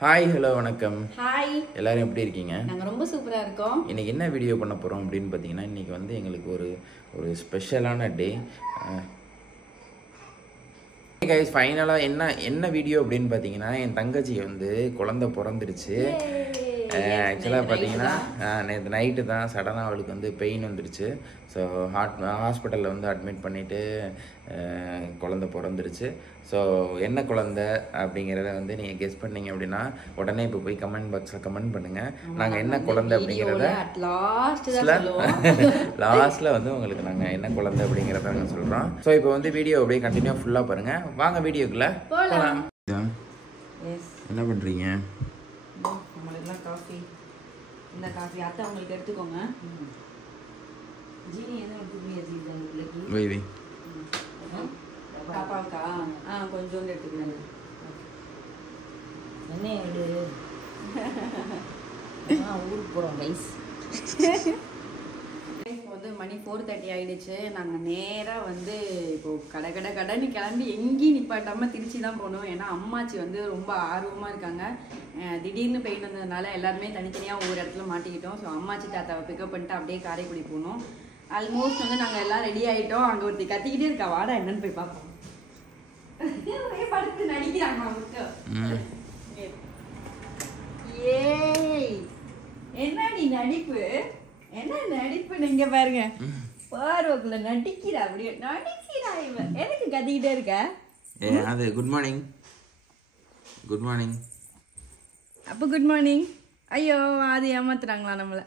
Hi hello வணக்கம். Hi, எல்லாரும் எப்படி இருக்கீங்க? நாங்கள் ரொம்ப சூப்பராக இருக்கோம். இன்றைக்கி என்ன வீடியோ பண்ண போகிறோம் அப்படின்னு பார்த்தீங்கன்னா, இன்றைக்கி வந்து எங்களுக்கு ஒரு ஸ்பெஷலான டே. கைஸ், ஃபைனலாக என்ன வீடியோ அப்படின்னு பார்த்தீங்கன்னா, என் தங்கச்சி வந்து குழந்தை பிறந்துருச்சு. ஆக்சுவலாக பார்த்தீங்கன்னா நேற்று நைட்டு தான் சடனாக அவளுக்கு வந்து பெயின் வந்துருச்சு. ஸோ ஹாஸ்பிட்டலில் வந்து அட்மிட் பண்ணிவிட்டு குழந்தை பிறந்துருச்சு. ஸோ என்ன குழந்தை அப்படிங்கிறத வந்து நீங்கள் கெஸ் பண்ணீங்க அப்படின்னா உடனே இப்போ போய் கமெண்ட் பாக்ஸில் கமெண்ட் பண்ணுங்கள். நாங்கள் என்ன குழந்தை அப்படிங்கிறத லாஸ்ட்டில் வந்து உங்களுக்கு நாங்கள் என்ன குழந்தை அப்படிங்கிறத நாங்கள் சொல்கிறோம். ஸோ இப்போ வந்து வீடியோ அப்படியே கண்டினியூ ஃபுல்லாக பாருங்கள். வாங்க வீடியோக்குள்ளே போகலாம். என்ன பண்ணுறீங்க? நம்மளுக்குலாம் காஃபி, இந்த காஃபி அத்தை அவங்களுக்கு எடுத்துக்கோங்க. ஜீனி எதுவும் எடுத்துக்கோங்க. வைவி பாப்பாவுக்கா கொஞ்சோண்டு எடுத்துக்கிறேன். என்ன எடு ஊருக்கு போகிறோம் கைஸ். இப்போ வந்து மணி 4:30 ஆகிடுச்சு. நாங்கள் நேராக வந்து இப்போது கடைன்னு கிளம்பி எங்கேயும் நிப்பாட்டாமல் திருச்சி தான் போகணும். ஏன்னா அம்மாச்சி வந்து ரொம்ப ஆர்வமாக இருக்காங்க. திடீர்னு பெயின் வந்ததுனால எல்லாருமே தனித்தனியாக ஒவ்வொரு இடத்துல மாட்டிக்கிட்டோம். ஸோ அம்மாச்சி தாத்தாவை பிக்கப் பண்ணிட்டு அப்படியே காரைக்குடி போகணும். ஆல்மோஸ்ட் வந்து நாங்கள் எல்லாம் ரெடி ஆகிட்டோம். அங்கே ஒருத்தி கத்திக்கிட்டே இருக்கா, வாடா என்னன்னு போய் பார்ப்போம். படுத்து நடிக்கிறாங்க அவங்களுக்கு. ஏய், என்னடி நடிப்பு, என்ன நடிப்பு நீங்க பாருங்க. பார்வக்குள்ள நடிக்கிறா, அப்படியே நடிக்கிறா. இவன் எதுக்கு கத்திக்கிட்டே இருக்க? அது குட் மார்னிங். Good morning. அப்போ குட் மார்னிங். ஐயோ, அது ஏமாத்துறாங்களா நம்மள?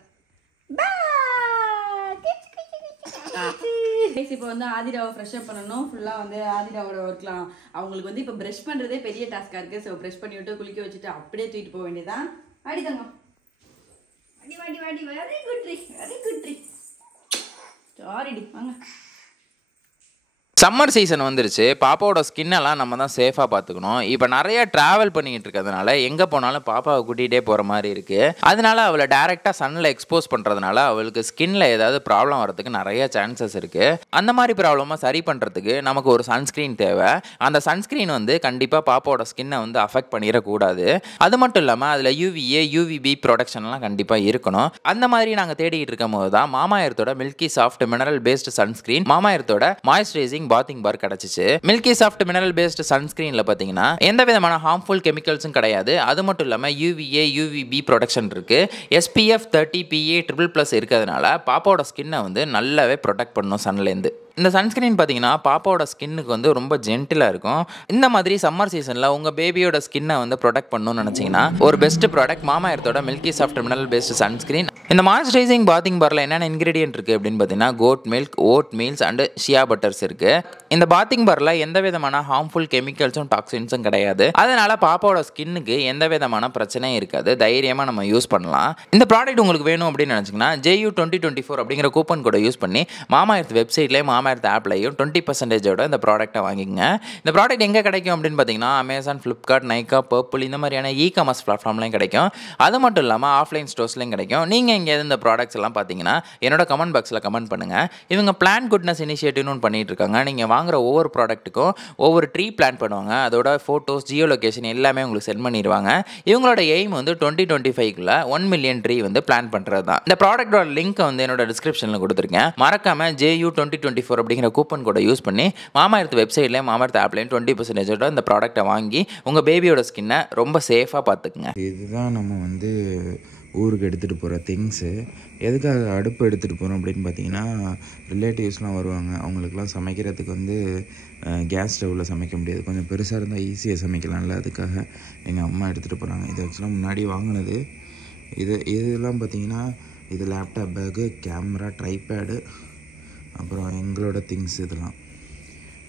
இப்போ வந்து ஆதிராவை ஃப்ரெஷ் அப் பண்ணணும். ஃபுல்லாக வந்து ஆதிராவோட ஒர்க்லாம் அவங்களுக்கு வந்து இப்போ ப்ரஷ் பண்ணுறதே பெரிய டாஸ்காக இருக்குது. ஸோ ப்ரஷ் பண்ணி விட்டு குளிக்க வச்சுட்டு அப்படியே தூக்கிட்டு போக வேண்டியதான். அடி தங்கம், அடி வாடி வாடி, very good tree, very good tree. சாரிடி, வாங்க. சம்மர் சீசன் வந்துருச்சு. பாப்பாவோட ஸ்கின்னெல்லாம் நம்ம தான் சேஃபாக பார்த்துக்கணும். இப்போ நிறைய ட்ராவல் பண்ணிக்கிட்டு இருக்கிறதுனால எங்கே போனாலும் பாப்பாவை கூட்டிகிட்டே போகிற மாதிரி இருக்குது. அதனால அவளை டேரெக்டாக சன்னில் எக்ஸ்போஸ் பண்ணுறதுனால அவளுக்கு ஸ்கின்னில் ஏதாவது ப்ராப்ளம் வரதுக்கு நிறைய சான்சஸ் இருக்குது. அந்த மாதிரி ப்ராப்ளமாக சரி பண்ணுறதுக்கு நமக்கு ஒரு சன்ஸ்க்ரீன் தேவை. அந்த சன்ஸ்க்ரீன் வந்து கண்டிப்பாக பாப்பாவோட ஸ்கின்னை வந்து அஃபெக்ட் பண்ணிடக்கூடாது. அது மட்டும் இல்லாமல் அதில் UVA UVB ப்ரொடக்ஷன்லாம் கண்டிப்பாக இருக்கணும். அந்த மாதிரி நாங்கள் தேடிக்கிட்டு இருக்கும் போது தான் மாமாஎர்த்தோட milky soft mineral based sunscreen, மாமாஎர்த்தோட மாய்ஸ்சரைசிங் பாத்திங் பார் கிடைச்சிச்சு. மில்கி சாஃப்ட் மினரல் பேஸ்டு சன்ஸ்கிரீன்ல பாத்தீங்கன்னா எந்த விதமான ஹார்ம்ஃபுல் கெமிக்கல்ஸும் கிடையாது. அது மட்டும் இல்லாம UVA UVB ப்ரொடெக்ஷன் இருக்கு. SPF 30 PA++ இருக்கிறதுனால பாப்பாவோட ஸ்கின்னை வந்து நல்லாவே ப்ரொடெக்ட் பண்ணும் சன்லேருந்து. இந்த சன்ஸ்கிரீன் பார்த்தீங்கன்னா பாப்பாவோட ஸ்கின்னுக்கு வந்து ரொம்ப ஜென்டிலாக இருக்கும். இந்த மாதிரி சம்மர் சீசனில் உங்கள் பேபியோட ஸ்கின்னை வந்து ப்ரொடெக்ட் பண்ணணும்னு நினச்சிங்கன்னா ஒரு பெஸ்ட் ப்ராடக்ட் மாமாஎர்த்தோட milky soft mineral based sunscreen. இந்த மாய்ஸ்சரைசிங் பாத்திங் பாரில் என்னென்ன இன்கிரீடியன்ட் இருக்குது அப்படின்னு பார்த்தீங்கன்னா goat milk, oat meals and shea butters இருக்குது. இந்த பாத்திங் பாரில் எந்த விதமான ஹார்ம்ஃபுல் கெமிக்கல்ஸும் டாக்ஸின்ஸும் கிடையாது. அதனால் பாப்பாவோட ஸ்கின்னுக்கு எந்த விதமான பிரச்சனையும் இருக்காது. தைரியமாக நம்ம யூஸ் பண்ணலாம். இந்த ப்ராடக்ட் உங்களுக்கு வேணும் அப்படின்னு நினச்சிங்கன்னா JU2024 அப்படிங்கிற கூப்பன் கோடை யூஸ் பண்ணி மாமாஎர்த் வெப்சைட்லேயே மாமாஎர்த் ஆப்லையும் 20% இந்த ப்ராடக்ட்டை வாங்கிங்க. இந்த ப்ராடக்ட் எங்கே கிடைக்கும் அப்படின்னு பார்த்தீங்கன்னா அமேசான், ஃப்ளிப்கார்ட், நைக்கா, பர்பிள் இந்த மாதிரியான இ-காமர்ஸ் பிளாட்ஃபார்ம்லையும் கிடைக்கும். அது மட்டும் இல்லாமல் ஆஃப்லைன் ஸ்டோர்ஸ்லையும் கிடைக்கும். நீங்கள் எங்கேயாவது இந்த ப்ராடக்ட்ஸ் எல்லாம் பார்த்தீங்கன்னா என்னோட கமெண்ட் பாக்ஸில் கமெண்ட் பண்ணுங்கள். இவங்க பிளான் குட்னஸ் இனிஷியேட்டிவ்னு பண்ணிட்டு இருக்காங்க. நீங்கள் வாங்குற ஒவ்வொரு ப்ராடக்ட்டுக்கும் ஒவ்வொரு ட்ரீ பிளான் பண்ணுவாங்க. அதோட ஃபோட்டோஸ், ஜியோ லொகேஷன் எல்லாமே உங்களுக்கு சென்ட் பண்ணிடுவாங்க. இவங்களோட எய்ம் வந்து 2025க்குள்ள 1 மில்லியன் ட்ரீ வந்து பிளான் பண்ணுறது தான். இந்த ப்ராடக்டோட லிங்க் வந்து என்னோட டிஸ்கிரிப்ஷனில் கொடுத்துருக்கேன். மறக்காம JU2024 அப்படிங்கிற கூப்பன் கோடை யூஸ் பண்ணி மாமாஎர்த் வெப்சைட்லேயும் மாமாஎர்த் ஆப்லையும் 20% இந்த ப்ராடக்ட்டை வாங்கி உங்கள் பேபியோட ஸ்கின்னை ரொம்ப சேஃபாக பார்த்துக்குங்க. இதுதான் நம்ம வந்து ஊருக்கு எடுத்துகிட்டு போகிற திங்ஸு. எதுக்காக அடுப்பு எடுத்துகிட்டு போகிறோம் அப்படின்னு பார்த்தீங்கன்னா, ரிலேட்டிவ்ஸ்லாம் வருவாங்க. அவங்களுக்குலாம் சமைக்கிறதுக்கு வந்து கேஸ் ஸ்டவ்வில் சமைக்க முடியாது. கொஞ்சம் பெருசாக இருந்தால் ஈஸியாக சமைக்கலாம்ல, அதுக்காக எங்கள் அம்மா எடுத்துகிட்டு போகிறாங்க. இது ஆக்சுவலாக முன்னாடி வாங்கினது. இதெல்லாம் பார்த்தீங்கன்னா இது லேப்டாப் பேக்கு, கேமரா, ட்ரைபேடு, அப்புறம் எங்களோட திங்ஸ் இதெல்லாம்.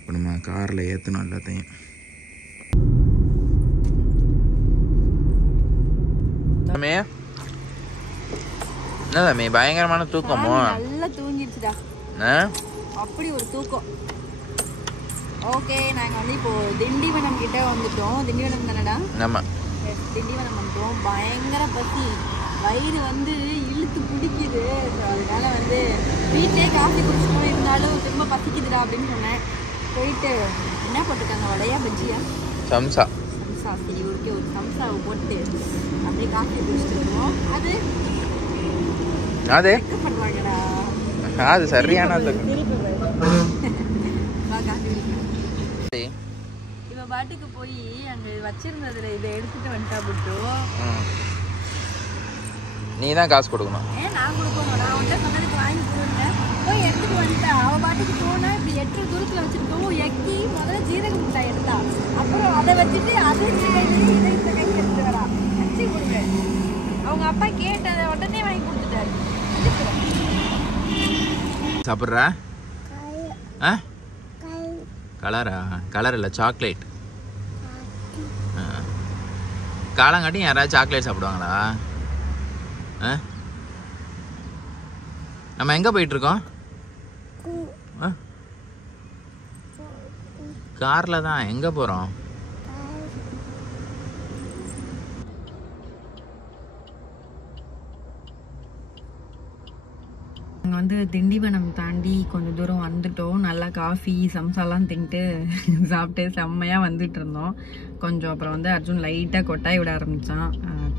இப்போ நம்ம காரில் ஏற்றணும் எல்லாத்தையும். என்ன தம்பி பயங்கரமான தூக்கமோ? நல்லா தூங்கிடுச்சுடா, அப்படி ஒரு தூக்கம். ஓகே, நாங்கள் வந்து இப்போ திண்டிவனம் கிட்ட வந்துட்டோம். திண்டிவனம் தானடா? ஆமாம், திண்டிவனம் வந்துட்டோம். பயங்கர பசி, வயிறு வந்து இழுத்து பிடிக்குது. அதனால வந்து வீட்டிலே காஃபி குடிச்சிட்டோம், இருந்தாலும் திரும்ப பசிக்குதுடா அப்படின்னு சொன்னேன். போயிட்டு என்ன போட்டிருக்காங்க, வடையா பஜ்ஜியா? சம்சா. சம்சா. சரி, ஓகே, ஒரு சம்சா ஏலக்காவை போட்டு அப்படியே காஃபி குடிச்சிட்டு இருக்கோம். அது அது பண்ணுறாங்கடா. அது சரியான இவ பாட்டுக்கு போய் அங்க வச்சிருந்ததுல இதை எடுத்துட்டு வந்துட்டா புட்டு. நீ தான் காசு கொடுக்கணும். ஏன் நான் கொடுக்கணும்? நான் அவன்கிட்ட சொன்னதுக்கு வாங்கி கொடுங்க. போய் எடுத்துட்டு வந்துட்டா. அவ பாட்டுக்கு போனா இப்படி 8 தூரத்துல வச்சிருக்கோம். எக்கி முதல்ல ஜீரக மிட்டாய் எடுத்தா. அப்புறம் அதை வச்சுட்டு அது இந்த கையில இதை இந்த கைக்கு எடுத்து வரா. வச்சு கொடுங்க. அவங்க அப்பா கேட்டதை உடனே வாங்கி கொடுத்துட்டாரு. சாப்பிட்றா? ஆ கலரா? கலர் இல்லை, சாக்லேட். காலங்காட்டி யாராவது சாக்லேட் சாப்பிடுவாங்களா? நம்ம எங்கே போயிட்டுருக்கோம்? காரில் தான். எங்கே போகிறோம்? நாங்கள் வந்து திண்டிவனம் தாண்டி கொஞ்சம் தூரம் வந்துட்டோம். நல்லா காஃபி சம்சாலாம் தின்ட்டு சாப்பிட்டு செம்மையாக வந்துட்டு இருந்தோம். கொஞ்சம் அப்புறம் வந்து அர்ஜுன் லைட்டாக கொட்டாய் விட ஆரம்பித்தான்.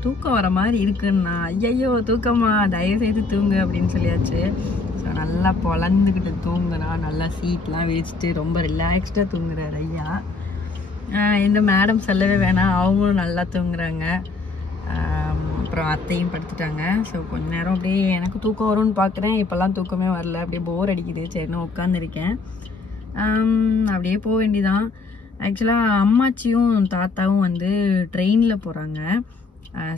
தூக்கம் வர மாதிரி இருக்குன்னா, ஐயோ தூக்கமா, தயவுசெய்து தூங்கு அப்படின்னு சொல்லியாச்சு. ஸோ நல்லா பொழந்துக்கிட்டு தூங்குனா, நல்லா சீட்லாம் விரிச்சிட்டு ரொம்ப ரிலாக்ஸ்டாக தூங்குறாரு ஐயா. இந்த மேடம் சொல்லவே வேணாம், அவங்களும் நல்லா தூங்குறாங்க. அப்புறம் அத்தையும் படுத்துட்டாங்க. ஸோ கொஞ்ச நேரம் அப்படியே எனக்கு தூக்கம் வரும்னு பார்க்குறேன். இப்போல்லாம் தூக்கமே வரல, அப்படியே போர் அடிக்குது. சரின்னு உட்காந்துருக்கேன். அப்படியே போக வேண்டியதான். ஆக்சுவலாக அம்மாச்சியும் தாத்தாவும் வந்து ட்ரெயினில் போகிறாங்க.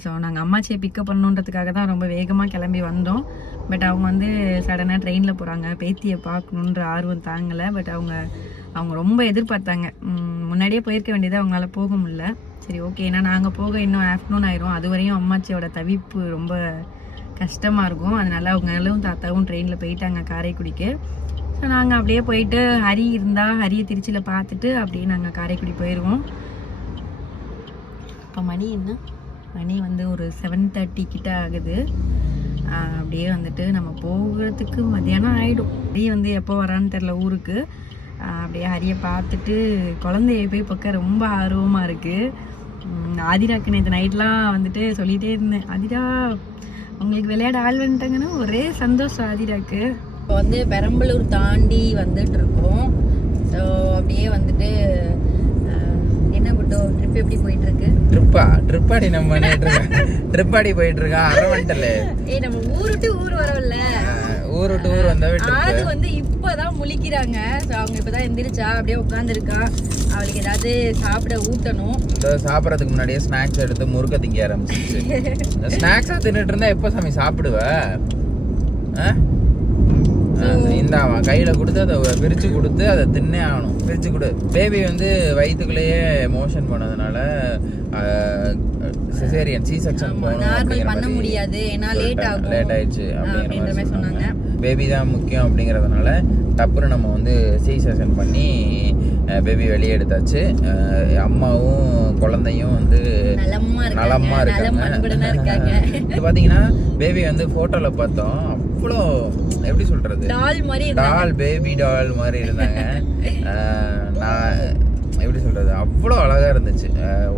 ஸோ நாங்கள் அம்மாச்சியை பிக்கப் பண்ணணுன்றதுக்காக தான் ரொம்ப வேகமாக கிளம்பி வந்தோம். பட் அவங்க வந்து சடனாக ட்ரெயினில் போகிறாங்க. பேத்தியை பார்க்கணுன்ற ஆர்வம் தாங்கலை. பட் அவங்க ரொம்ப எதிர்பார்த்தாங்க. முன்னாடியே போயிருக்க வேண்டியது, அவங்களால போக முடியல. சரி ஓகே, ஏன்னா நாங்கள் போக இன்னும் ஆஃப்டர்நூன் ஆயிரும். அது வரையும் அம்மாச்சியோட தவிப்பு ரொம்ப கஷ்டமாக இருக்கும். அதனால அவங்களும் தாத்தாவும் ட்ரெயினில் போயிட்டாங்க காரைக்குடிக்கு. ஸோ நாங்கள் அப்படியே போயிட்டு ஹரி இருந்தால் ஹரியை திருச்சியில் பார்த்துட்டு அப்படியே நாங்கள் காரைக்குடி போயிடுவோம். இப்போ மணி என்ன? மணி வந்து ஒரு 7:30 கிட்ட ஆகுது. அப்படியே வந்துட்டு நம்ம போகிறதுக்கு மத்தியானம் ஆகிடும். ஹரி வந்து எப்போ வரான்னு தெரில ஊருக்கு. அப்படியே ஹரியை பார்த்துட்டு குழந்தைய போய் பார்க்க ரொம்ப ஆர்வமாக இருக்குது. ஆதிராக்கு நேற்று நைட்லாம் வந்துட்டு சொல்லிகிட்டே இருந்தேன், ஆதிரா உங்களுக்கு விளையாட ஆள் வந்துட்டாங்கன்னா ஒரே சந்தோஷம் ஆதிராக்கு. இப்போ வந்து பெரம்பலூர் தாண்டி வந்துட்டு இருக்கோம். ஸோ அப்படியே வந்துட்டு என்ன புட்டோ ட்ரிப் எப்படி போயிட்டு இருக்கு? ட்ரிப்பாடி நம்ம ட்ரிப்பாடி போயிட்டு இருக்கா அரவண்டல. நம்ம ஊர் விட்டு ஊர் வரவில்ல, ஊர் விட்டு ஊர் வந்தாவே அது வந்து இப்பதான் முழிக்கிறாங்க. ஸோ அவங்க இப்பதான் எந்திரிச்சா, அப்படியே உட்காந்துருக்கா. அவளுக்கு ஏதாவது சாப்பிட ஊட்டணும். சாப்பிடறதுக்கு முன்னாடியே ஸ்நாக்ஸ் எடுத்து முறுக்க திங்க ஆரம்பிச்சிச்சு. ஸ்நாக்ஸா தின்னுட்டு இருந்தா எப்போ சாமி சாப்பிடுவ? இந்தாவா கையில கொடுத்து அதை பிரிச்சு கொடுத்து அதை தின்னே ஆகணும். பிரிச்சு கொடு. பேபி வந்து வயிற்றுக்குள்ளேயே மோஷன் பண்ணதுனால சிசேரியன் சி செக்ஷன் நார்மல் பண்ண முடியாது, ஏன்னா லேட் ஆயிடுச்சு அப்படிங்கிற மாதிரி சொன்னாங்க. பேபி தான் முக்கியம் அப்படிங்கறதுனால டப்புன்னு நம்ம வந்து சி செக்ஷன் பண்ணி பேபி வெளியே எடுத்தாச்சு. அம்மாவும் குழந்தையும் வந்து நலமா இருக்காங்க. இது பாத்தீங்கன்னா பேபி வந்து போட்டோல பார்த்தோம், அவ்வளோ எப்படி சொல்றது, டால் பேபி டால் மாதிரி இருந்தாங்க. நான் எப்படி சொல்றது, அவ்வளோ அழகா இருந்துச்சு.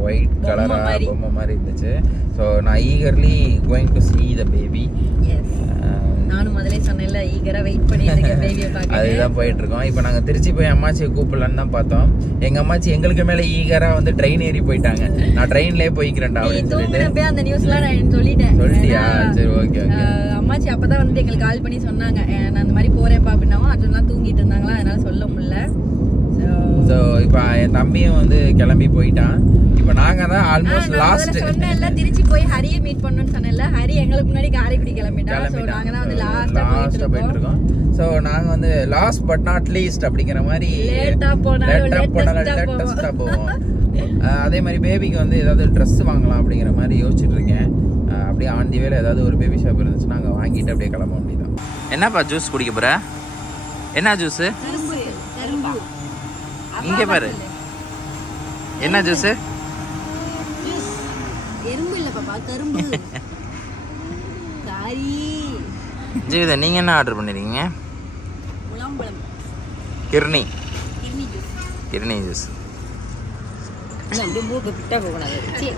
ஒயிட் கலரா பொம்மை மாதிரி இருந்துச்சு. ஸோ நான் eagerly going to see the baby. நானும் முதல்ல சொன்னேன்ல, ஈகரா வெயிட் பண்ணிட்டு பேபியை பார்க்க. அதுதான் போயிட்டு இருக்கோம். இப்போ நாங்க திருச்சி போய் அம்மாச்சியை கூப்பிடலான்னு தான் பார்த்தோம். எங்க அம்மாச்சி எங்களுக்கு மேல ஈகரா வந்து ட்ரெயின் ஏறி போயிட்டாங்க. நான் ட்ரெயின்லயே போய்க்கிறேன்டா அப்படின்னு சொல்லிட்டு அந்த நியூஸ்லாம் நான் சொல்லிட்டேன். சொல்லிட்டியா? சரி ஓகே ஓகே. அம்மாச்சி அப்பதான் வந்து எங்களுக்கு கால் பண்ணி சொன்னாங்க, நான் அந்த மாதிரி போறேன்ப்பா அப்படின்னாவும். அதெல்லாம் தூங்கிட்டு இருந்தாங்களா, அதனால சொல்ல முடியல. ஸோ இப்போ என் தம்பியும் வந்து கிளம்பி போயிட்டான். இப்போ நாங்க தான் ஆல்மோஸ்ட் லாஸ்ட் சொன்னேன்ல, திருச்சி போய் ஹரியை மீட் பண்ணணும்னு சொன்னேன்ல. ஹரி எங்களுக்கு முன்னாடி காரைக்குடி கிளம்பிட்டான். ஸோ நாங்க தான் வந்து லாஸ்டா போயிட்டு இருக்கோம். ஸோ நாங்க வந்து லாஸ்ட் பட் நாட் லீஸ்ட் அப்படிங்கிற மாதிரி லேட்டா லேட்டஸ்டா போவோம். அதே மாதிரி பேபிக்கு வந்து ஏதாவது ட்ரெஸ் வாங்கலாம் அப்படிங்கிற மாதிரி யோசிச்சுட்டு இருக்கேன். அப்படியே ஆன் தி வேல ஏதாவது ஒரு பேபி ஷாப் இருந்துச்சுன்னா நாங்கள் வாங்கிட்டு அப்படியே கிளம்ப வேண்டியதான். என்னப்பா ஜூஸ் குடிக்க போற? என்ன ஜூஸ்? இங்க பாரு, என்ன ஜூஸ்? எறும்பு இல்ல பாப்பா, கரும்பு. காரி. ஜீவிதா நீங்க என்ன ஆர்டர் பண்ணிருக்கீங்க? முலாம்பழம். கிர்னி ஜூஸ். கிர்னி ஜூஸ். நான் அப்படியே மூக்கு கிட்ட போக கூடாது. சீ.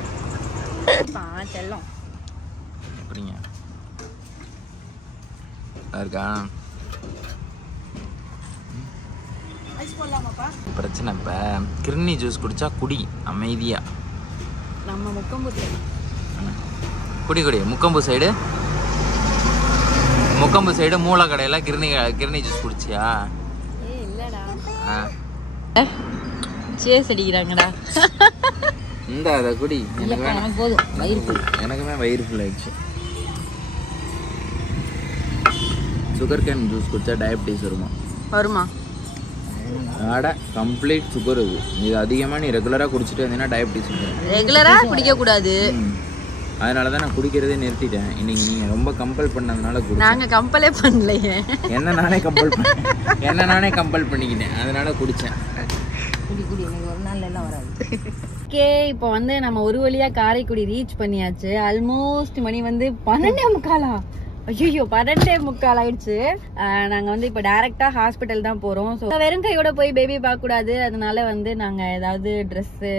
செல்லம் எப்படிங்க இருக்கா? பிரச்சனை இப்போ கிர்னி ஜூஸ் குடிச்சா குடி அமைதியா. நம்ம முக்கம்பு குடி முக்கம்பு சைடு மூளை கடையில் கிர்னி ஜூஸ் குடிச்சியா? இல்லடா சேஸ் அடிக்கிறாங்கடா. இந்த அதை குடி. எனக்கு போதும் வயிறு ஃபுல். எனக்குமே வயிறு ஃபுல் ஆயிடுச்சு. சுகர் கேன் ஜூஸ் குடிச்சா டயபிட்டிஸ் வருமா? ஆட கம்ப்ளீட் சுகர் இது அதிகமாக நீ ரெகுலராக குடிச்சிட்டு வந்தீங்கன்னா டயபிட்டிஸ் வந்துடும். ரெகுலராக குடிக்கக்கூடாது. அதனால தான் நான் குடிக்கிறதே நிறுத்திட்டேன். இன்னைக்கு நீங்கள் ரொம்ப கம்பல் பண்ணதுனால நாங்கள் கம்பலே பண்ணலையே. என்ன நானே கம்பல் பண்ணிக்கிட்டேன். அதனால குடித்தேன். குடி எனக்கு ஒரு நாள் எல்லாம் வராது. ஓகே, இப்போ வந்து நம்ம ஒரு வழியாக காரைக்குடி ரீச் பண்ணியாச்சு. ஆல்மோஸ்ட் மணி வந்து 12:45. ஐயோ 12:45 ஆயிடுச்சு. நாங்கள் வந்து இப்போ டைரெக்டாக ஹாஸ்பிட்டல் தான் போகிறோம். ஸோ வெறும் கையோட போய் பேபி பார்க்கக்கூடாது. அதனால வந்து நாங்கள் ஏதாவது ட்ரெஸ்ஸு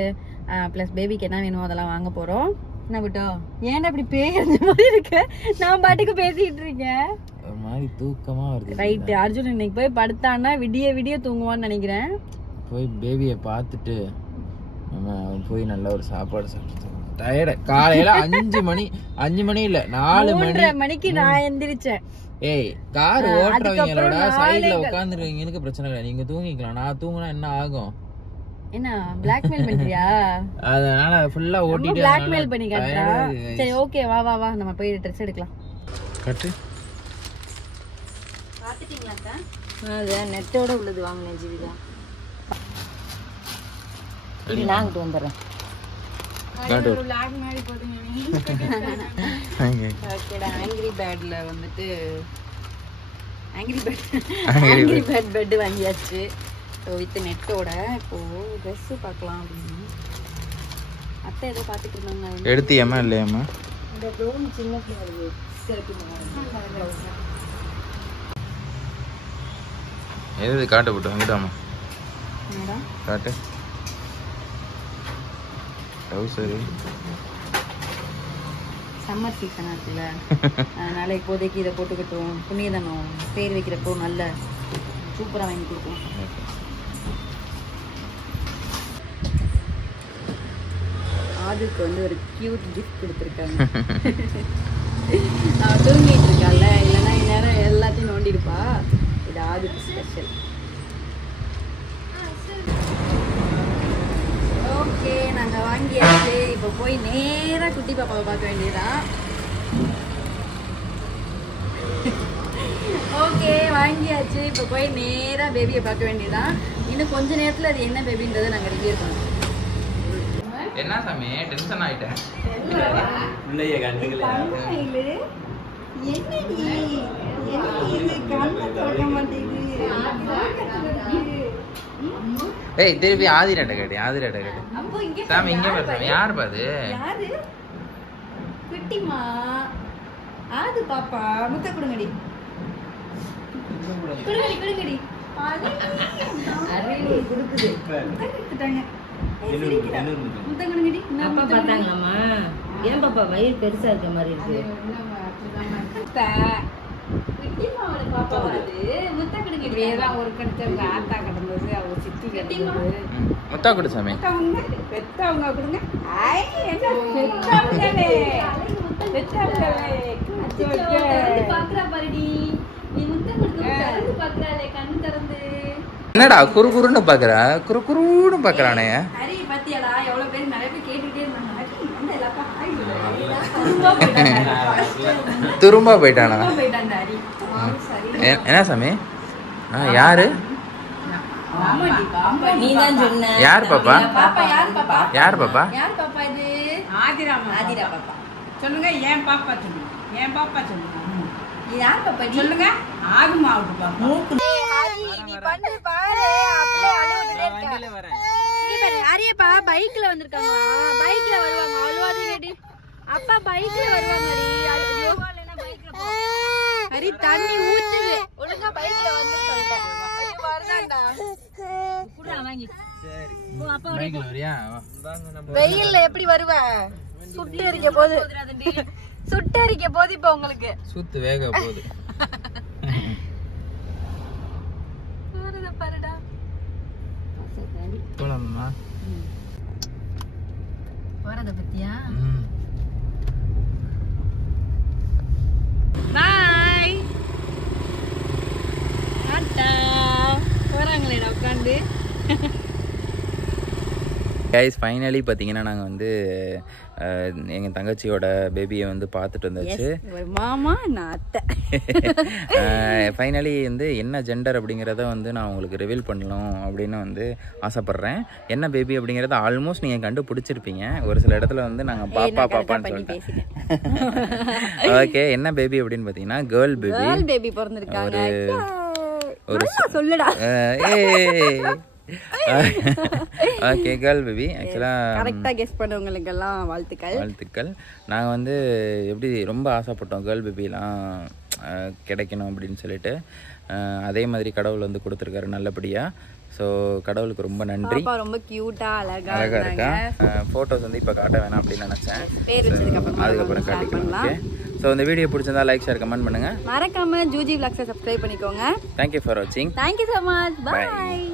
ப்ளஸ் பேபிக்கு என்ன வேணுமோ அதெல்லாம் வாங்க போகிறோம். என்ன விட்டோ ஏன்டா இப்படி பேசுற மாதிரி இருக்கு? நான் பாட்டுக்கு பேசிட்டு இருக்கேன். ஒரு மாதிரி தூக்கமா வருது. ரைட்டு, அர்ஜுன் இன்னைக்கு போய் படுத்தான்னா விடிய தூங்குவான்னு நினைக்கிறேன். போய் பேபியை பார்த்துட்டு நம்ம போய் நல்ல ஒரு சாப்பாடு சாப்பிட்டு டயர்டு. காலையில 5 மணி இல்ல 4 மணிக்கு நான் எந்திரிச்சேன். ஏய் கார் ஓட்டுறவங்களோட சைடுல உட்காந்துருவீங்களுக்கு பிரச்சனை இல்லை. நீங்க தூங்கிக்கலாம். நான் தூங்கினா என்ன ஆகும்? என்ன பிளாக்மெயில் பண்றியா? அதனால ஃபுல்லா ஓட்டிட்டு பிளாக்மெயில் பண்ணி காட்டுறா. சரி ஓகே, வா நம்ம போய் ட்ரெஸ் எடுக்கலாம். கட்டு பாத்துட்டீங்களா அக்கா? அது நெட்டோட உள்ளது வாங்கினேன் ஜீவிதா. நான் அங்கிட்டு வந்துடுறேன். ஆங்கிரி பேட்ல வந்துட்டு ஆங்கிரி பேட் பெட் வாங்கியாச்சு வித் நெட்டோட. இப்போ ட்ரெஸ் பார்க்கலாம் அப்படின்னு அத்தை ஏதோ பார்த்துட்டு இருந்தாங்க. எடுத்தியாமா இல்லையாம்மா? இந்த ப்ளவுன் சின்ன பிள்ளை எது காட்ட போட்டு வாங்கிட்டாமா? காட்டு சம்மர் சீசனா இருக்குல்ல, அதனால இப்போதைக்கு இதை போட்டுக்கிட்டோம். புண்ணியதானம் பேர் வைக்கிறப்போ நல்ல சூப்பரா வாங்கி கொடுப்போம். ஆதுக்கு வந்து ஒரு கியூட் கிஃப்ட் கொடுத்துருக்காங்க. நான் தூங்கிட்டு இருக்கால, இல்லைன்னா இந்நேரம் எல்லாத்தையும் நோண்டிருப்பா. இது ஆதுக்கு ஸ்பெஷல். ஓகே, நாங்கள் வாங்கியாச்சு. இப்போ போய் நேராக குட்டி பாப்பாவை பார்க்க வேண்டியதுதான். ஓகே வாங்கியாச்சு. இப்போ போய் நேராக பேபியை பார்க்க வேண்டியதுதான். இன்னும் கொஞ்ச நேரத்தில் அது என்ன பேபின்றதை நாங்கள் ரிவ்யூ பண்ணோம். என்ன சாமி டென்ஷன் ஆயிட்டேன். ஏய் திருப்பி ஆதிராட்ட கேட்டு சாமி இங்க பாரு. யார் பாது? குட்டிமா ஆது பாப்பா முத்த கொடுங்கடி. கொடுங்கடி முத்த கொடுங்கடி. அப்பா பார்த்தாங்களாம்மா? ஏன் பாப்பா வயிறு பெருசா இருக்க மாதிரி இருக்கு? ஒரு கடிச்சவங்க ஆத்தா கிடந்தது, அவங்க சித்தி கிடந்தது. முத்தா கொடு சாமி. பெத்தவங்க கொடுங்க. என்னடா குறுகுறுன்னு பாக்குறானே. ஹரி பாத்தியாடா, எவ்வளவு பேர் நிறைய பேர் கேட்டுட்டே இருந்தாங்க. துரும்பா போயிட்டானா? என்ன சாமி? யாரு? நீதான் சொன்ன. யார் பாப்பா? யார் பாப்பா? இது ஆதிரா பாப்பா. சொல்லுங்க. ஏன் பாப்பா சொல்லுங்க. ஏன் பாப்பா சொல்லுங்க. யார் பாப்பா சொல்லுங்க. ஆகுமா பாப்பா. நீ பண்ணு பாரு. அப்படியே அழுவுட்டே இருக்கா. இங்க பாரு ஹரியப்பா பைக்ல வந்திருக்காங்களா? பைக்ல வருவாங்க. அழுவாதீங்கடி. அப்பா பைக்ல வருவாங்கடி. ஐயோ பைக்ல போ. ஹரி தண்ணி ஊத்துது. ஒழுங்கா பைக்ல வந்து சொல்லிட்டேன். ஐயோ வரதாண்டா. குடுடா வாங்கி. சரி. போ அப்பா பைக்ல வரியா? வெயில்ல எப்படி வருவ? சுட்டரிக்க போகுது சுட்டரிக்க போகுது இப்போ உங்களுக்கு சுத்து வேக போகுது. பாருடா போலாமா? போறத பத்தியா? பாய் டாடா. போறாங்களேடா உட்காந்து. கைஸ் ஃபைனலி பார்த்தீங்கன்னா நாங்கள் வந்து எங்கள் தங்கச்சியோட பேபியை வந்து பார்த்துட்டு வந்தாச்சு. மாமா நான் அத்தை. ஃபைனலி வந்து என்ன ஜெண்டர் அப்படிங்கிறத வந்து நான் உங்களுக்கு ரிவீல் பண்ணணும் அப்படின்னு வந்து ஆசைப்பட்றேன். என்ன பேபி அப்படிங்கிறத ஆல்மோஸ்ட் நீங்கள் கண்டுபிடிச்சிருப்பீங்க. ஒரு சில இடத்துல வந்து நாங்கள் பாப்பான்னு சொல்லிட்டேன். ஓகே, என்ன பேபி அப்படின்னு பார்த்தீங்கன்னா கேர்ள் பேபி பிறந்திருக்காங்க. ஒரு சொல்லுடா. Okay, girl baby. ஆக்சுவலாக கரெக்டாக கெஸ் பண்ணவங்களுக்கெல்லாம் வாழ்த்துக்கள். நாங்கள் வந்து எப்படி ரொம்ப ஆசைப்பட்டோம் கேர்ள் பேபிலாம் கிடைக்கணும் அப்படின்னு சொல்லிட்டு. அதே மாதிரி கடவுள் வந்து கொடுத்துருக்காரு நல்லபடியாக. ஸோ கடவுளுக்கு ரொம்ப நன்றி. ரொம்ப க்யூட்டா அழகா இருக்கா. ஃபோட்டோஸ் வந்து இப்போ காட்ட வேணாம் அப்படின்னு நினச்சேன். அதுக்கப்புறம் காட்டிக்கலாம். ஓகே, ஸோ இந்த வீடியோ பிடிச்சிருந்தா லைக் ஷேர் கமெண்ட் பண்ணுங்கள். மறக்காம ஜூஜி விளாக்ஸை சப்ஸ்கிரைப் பண்ணிக்கோங்க. தேங்க்யூ ஃபார் வாட்சிங். Thank you so much. பாய்.